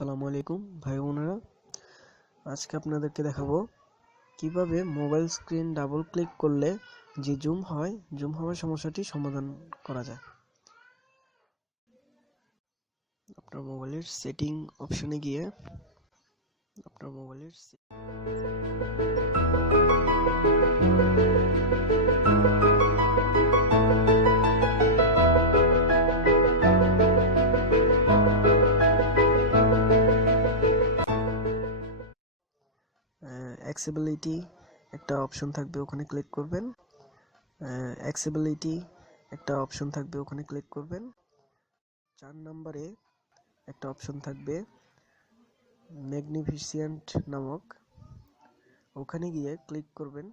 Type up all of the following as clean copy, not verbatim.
আসসালামু আলাইকুম ভাই বোনেরা, আজকে আপনাদেরকে দেখাবো কিভাবে মোবাইল স্ক্রিন ডাবল ক্লিক করলে যে জুম হওয়ার সমস্যাটি সমাধান করা যায়। আপনার মোবাইলের সেটিং অপশনে গিয়ে আপনার মোবাইলের অ্যাক্সেসিবিলিটি একটা অপশন থাকবে, ওখানে ক্লিক করবেন। ওখানে ক্লিক করবেন। 4 নম্বরে একটা অপশন থাকবে ম্যাগনিফিসিয়েন্ট নামক, ওখানে গিয়ে ক্লিক করবেন।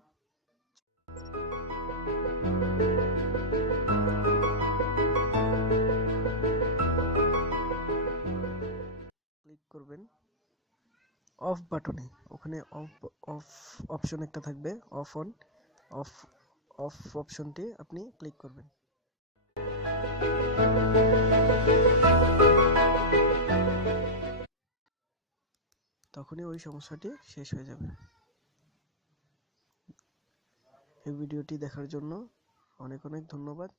ক্লিক করবেন অফ বাটনে, ওখানে অফ অপশন একটা থাকবে, অফ অপশনটি আপনি ক্লিক করবেন। তখনই ওই সমস্যাটি শেষ হয়ে যাবে। এই ভিডিওটি দেখার জন্য অনেক ধন্যবাদ।